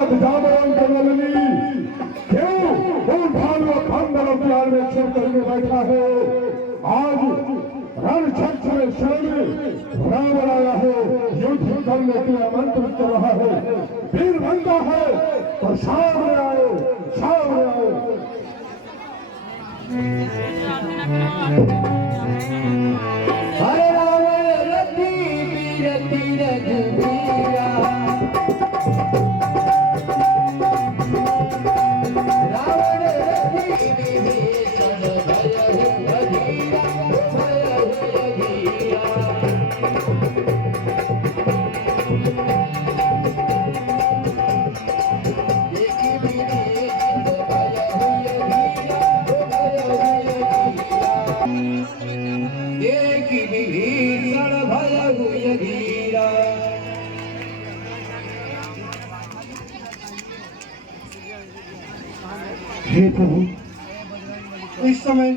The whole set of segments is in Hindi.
जागरण करने लगी। क्यों उन भालुओं खानदानों की आड़ में छिड़ करके बैठा है। आज रण क्षेत्र में शरण रावण आया है, युद्ध करने के लिए आमंत्रित कर रहा है। वीर बनता है तो सामने आए, सामने आए। हरे रावण रति बीरति रघुवीरा, रावण रति विभीषण भयहु अधीरा, भयहु अधीरा। देखि विभीषण भयहु अधीरा, भयहु अधीरा। देखि विभीषण भयहु अधीरा। हे प्रभु, इस समय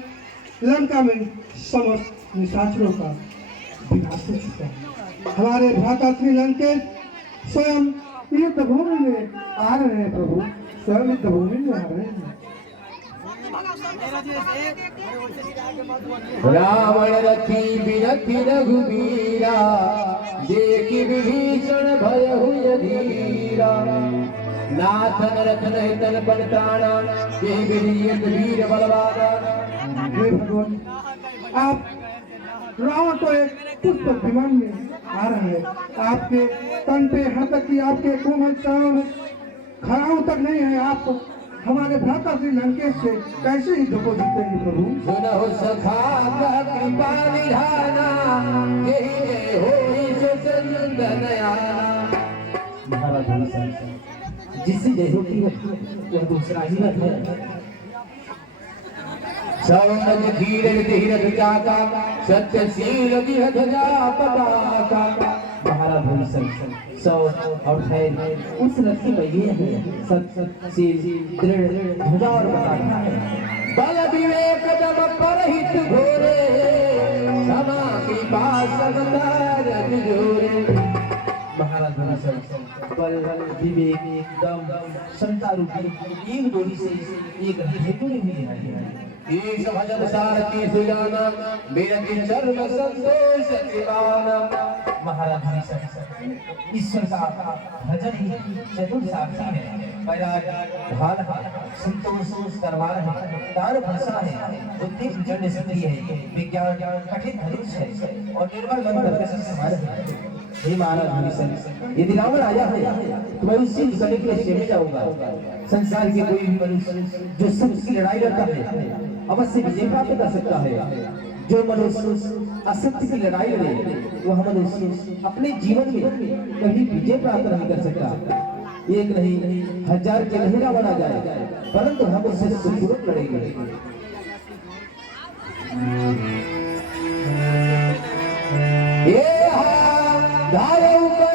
लंका में समस्त निशाचरों का विनाश हो चुका है। हमारे भ्राता श्री लंकेश स्वयं युद्ध भूमि में आ रहे हैं। प्रभु स्वयं युद्ध भूमि में आ रहे हैं। रावण रति बिरति रघुवीरा, देखि विभीषण भयहु अधीरा। नाथन रतन हितन बल प्राणा, केहि विधियत वीर बलवाना। हे भगवान, आप रावण तो एक पुष्प विमान में आ रहे हैं। आपके तन पे यहाँ तक कि आपके कोमल चरण खड़ाऊ तक नहीं है। आप हमारे भ्राता श्री लंकेश से कैसे ही धोखो जीतेंगे प्रभु? सुनहु सखा कह कृपा निधाना, यही होई सो चंदन आना। महाराज जिससे जय होती है वह दूसरा ही रथ है। सौनक धीरज धीरज जाका, सत्यशील विह ध्वजा पताका। महाराज हरिशंकर सौ और खैर उस रथ में ये है सत्यशील दृढ़ ध्वजा और पताका है। बल विवेक दम परहित घोरे, क्षमा कृपा समता रज जोरे। महाराज हरिशंकर बल विवेक दम क्षमता रूपी एक जोड़ी से एक हेतु हुई है। ईश भजन सारथी सुजाना, बेरति चर्म संतोष दीवाना। महाराज हरिशंकर ईश्वर का भजन ही चतुर सारथी है। बैराग ढाल है, संतोष दरबार है, दान भाषा है, बुद्धि जड़ शक्ति है, विज्ञान कठिन धनुष है और निर्मल मन करके संस्कार है। हे महाराज हरिशंकर, यदि रावण आया है तो मैं उससे निकलने के लिए क्षमा चाहूंगा। संसार के कोई भी मनुष्य जो सत्य की लड़ाई लड़ता है अवश्य विजय प्राप्त कर सकता है। जो मनुष्य असत्य की लड़ाई लड़े वह मनुष्य अपने जीवन में कभी विजय प्राप्त नहीं कर सकता। एक नहीं हजार के नहीं रावण आ जाए, परंतु हम उससे सुखपूर्वक लड़ेंगे। ये धारे ऊपर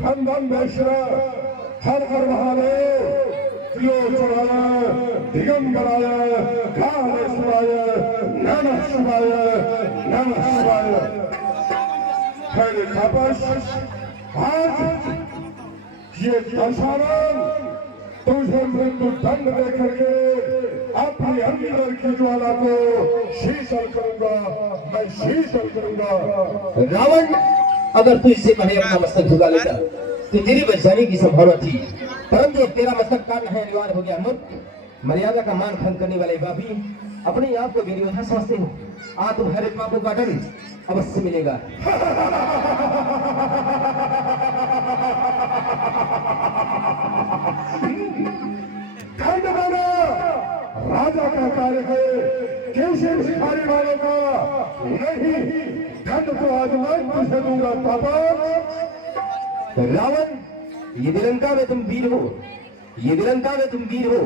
धन धन वैष्णव हर हर महादेव, त्रिलोचनाय दिगंबराय कालेश्वराय नमः शिवाय, नमः शिवाय। पहले तापस आज ये दशानन तुझे मृत्यु दंड दे करके अपनी अंदर की ज्वाला को शीतल करूंगा, मैं शीतल करूंगा। रावण अगर तू इससे पहले अपना मस्तक झुका लेता तो तेरी बच जाने की संभावना थी, परंतु अब तेरा मस्तक काटना है अनिवार्य हो गया। मूर्ख, मर्यादा का मान भंग करने वाले पापी अपने आप को वीरयोद्धा समझते हो। आज तुम्हारे पापों का दंड अवश्य मिलेगा। राजा का कार्य है, कैसे भिखारी वालों का नहीं। दंड तो आज मैं तुझे दूंगा तापस। रावण, यदि लंका में तुम वीर हो, यदि लंका में तुम वीर हो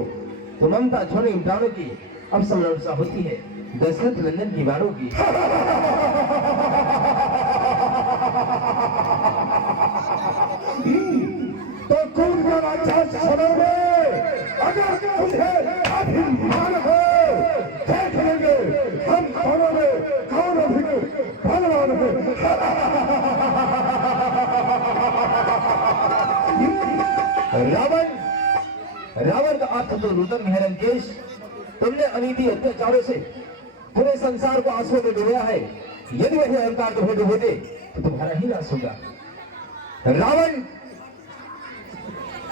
तो ममता छोड़ने प्राणों की अब समझा होती है दशरथ नंदन की बाणों की। रावण रावण का अर्थ तो नूतन है लंकेश। तुमने अनीति अत्याचारों से पूरे संसार को आंसुओं में डुबोया है। यदि वही अहंकार तुम्हें डुबोते तो तुम्हारा ही नाश होगा। रावण,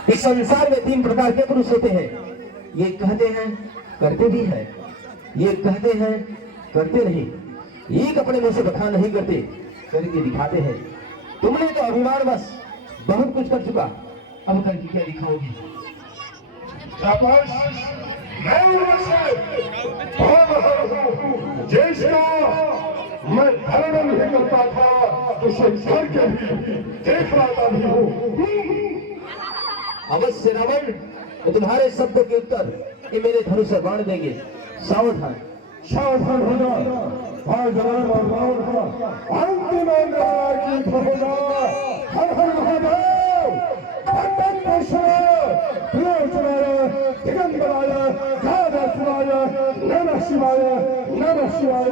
इस संसार में 3 प्रकार के पुरुष होते हैं। ये कहते हैं करते भी हैं, ये कहते हैं करते नहीं, एक अपने मुंह से बखान नहीं करते, करके दिखाते हैं। तुमने तो अभिमान बस बहुत कुछ कर चुका, अब करके क्या दिखाओगे? शाबाश, मैं जिसका मैं धारण नहीं करता था उसे करके भी देख रहा भी हूँ। अवश्य रावण, तो तुम्हारे शब्द के उत्तर ये मेरे धनुष से बाण देंगे। सावधान सावधान होना, आज राम और रावण का अंतिम की होगा। हर हर महादेव, भगवान दिगंबराय, गादासुराय, नमः शिवाय, नमः शिवाय।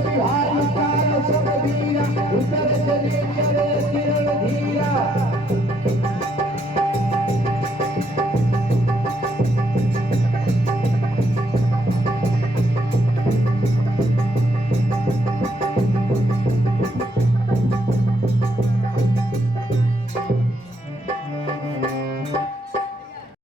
बिहार का सब वीरा उतर चले चले किरण